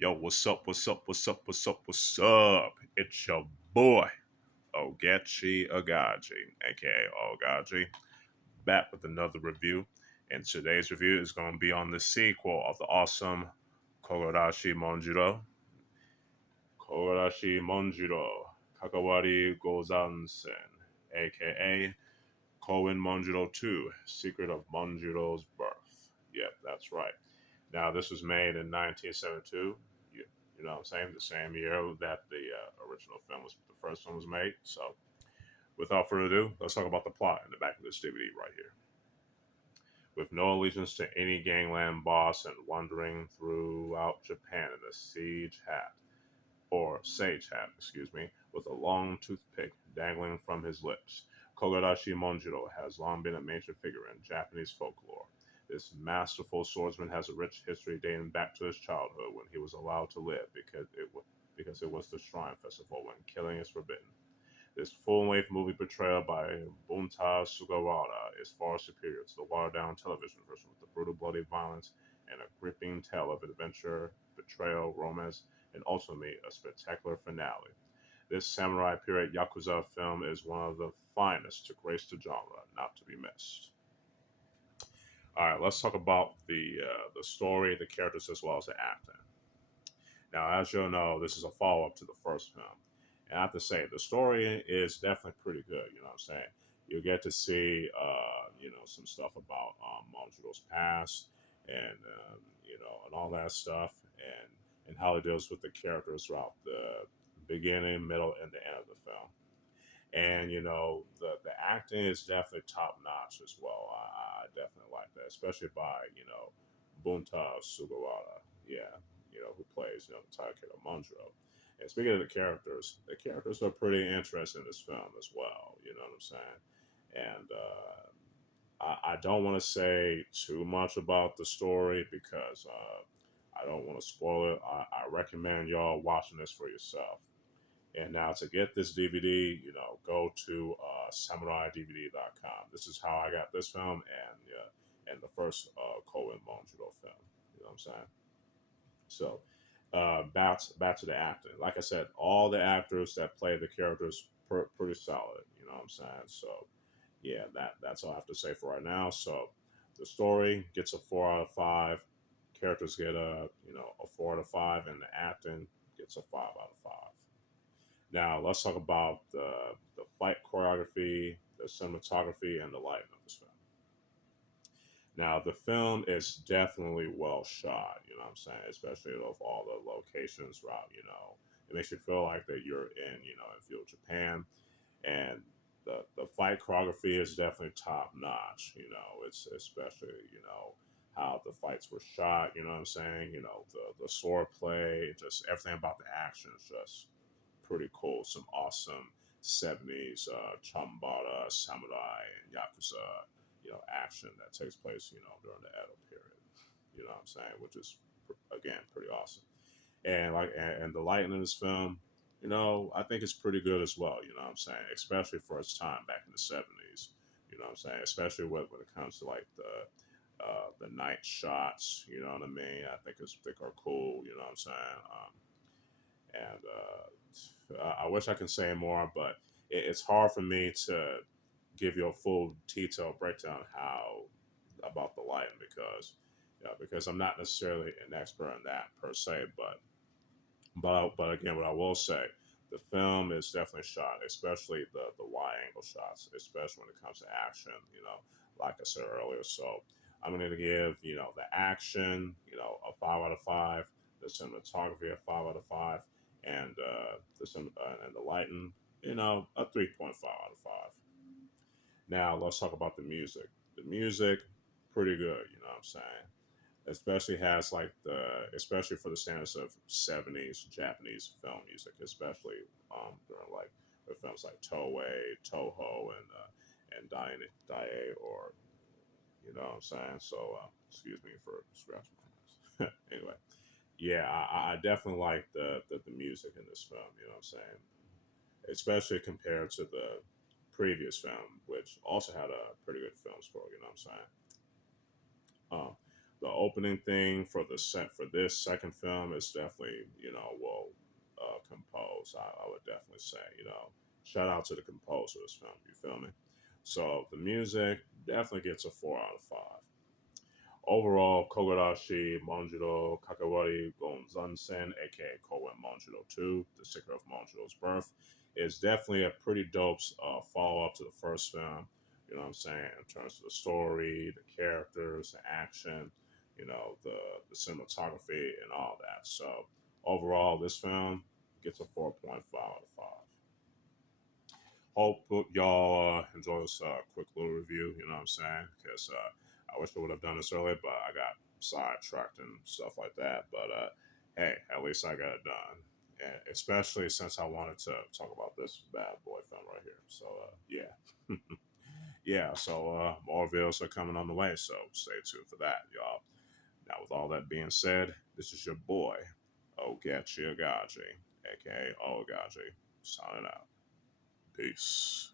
Yo, what's up? What's up? What's up? What's up? What's up? It's your boy, Oaghaji, aka Oaghaji, back with another review. And today's review is going to be on the sequel of the awesome Kogarashi Monjiro Kakawari Gozansen, aka Koen Monjiro 2, Secret of Monjiro's Birth. Yep, that's right. Now, this was made in 1972. You know what I'm saying? The same year that the original film was, the first one was made. So, without further ado, let's talk about the plot in the back of this DVD right here. With no allegiance to any gangland boss and wandering throughout Japan in a sage hat, excuse me, with a long toothpick dangling from his lips. Kogarashi Monjiro has long been a major figure in Japanese folklore. This masterful swordsman has a rich history dating back to his childhood when he was allowed to live because it was the Shrine Festival when killing is forbidden. This full-length movie portrayal by Bunta Sugawara is far superior to the watered-down television version with the brutal, bloody violence and a gripping tale of adventure, betrayal, romance, and ultimately a spectacular finale. This samurai period Yakuza film is one of the finest to grace the genre, not to be missed. All right, let's talk about the story, the characters, as well as the acting. Now, as you'll know, this is a follow up to the first film. And I have to say, the story is definitely pretty good. You know what I'm saying? You get to see, some stuff about Monjiro's past and, and all that stuff and how it deals with the characters throughout the beginning, middle, and the end of the film. And, the acting is definitely top notch as well. I definitely like that, especially by, Bunta Sugawara. Yeah, who plays, the title character Monjiro. And speaking of the characters are pretty interesting in this film as well. You know what I'm saying? And I don't want to say too much about the story because I don't want to spoil it. I recommend y'all watching this for yourself. And now to get this DVD, go to SamuraiDVD.com. This is how I got this film and the first Koen Monjiro film. You know what I'm saying? So back to the acting. Like I said, all the actors that play the characters pretty solid. You know what I'm saying? So yeah, that's all I have to say for right now. So the story gets a 4 out of 5. Characters get a 4 out of 5, and the acting gets a 5 out of 5. Now let's talk about the fight choreography, the cinematography, and the lighting of this film. Now, the film is definitely well shot, you know what I'm saying? Especially of all the locations throughout, it makes you feel like that you're in feudal Japan. And the fight choreography is definitely top notch, it's especially, how the fights were shot, you know what I'm saying? The sword play, just everything about the action is just pretty cool. Some awesome 70s Chambara, samurai, and Yakuza action that takes place, during the Edo period. You know what I'm saying? Which is again pretty awesome. And and the lighting in this film, I think it's pretty good as well. You know what I'm saying? Especially for its time back in the '70s. You know what I'm saying? Especially when it comes to like the night shots. You know what I mean? I think are cool. You know what I'm saying? And I wish I could say more, but it's hard for me to give you a full detailed breakdown how about the lighting because I'm not necessarily an expert on that per se, but again, what I will say, the film is definitely shot, especially the wide angle shots, especially when it comes to action. Like I said earlier, so I'm going to give the action a 5 out of 5, the cinematography a 5 out of 5, and and the lighting a 3.5 out of 5. Now let's talk about the music. The music, pretty good. You know what I'm saying? Especially for the standards of '70s Japanese film music, especially during like with films like Toei, Toho, and Dai, or you know what I'm saying. So excuse me for scratching my hands. Anyway, yeah, I definitely like the music in this film. You know what I'm saying, especially compared to the previous film, which also had a pretty good film score. You know what I'm saying. The opening thing for this second film is definitely well composed. I would definitely say shout out to the composer of this film. You feel me? So the music definitely gets a 4 out of 5. Overall, Kogarashi Monjiro Kakawari Gozansen, aka Koen Monjiro 2, The Secret of Monjiro's Birth, is definitely a pretty dope follow up to the first film. You know what I'm saying? In terms of the story, the characters, the action, the cinematography, and all that. So, overall, this film gets a 4.5 out of 5. Hope y'all enjoy this quick little review. You know what I'm saying? Because I wish I would have done this earlier, but I got sidetracked and stuff like that. But hey, at least I got it done. And especially since I wanted to talk about this bad boy film right here. So yeah, yeah. So more videos are coming on the way. So stay tuned for that, y'all. Now, with all that being said, this is your boy Oaghaji, aka Oaghaji, signing out. Peace.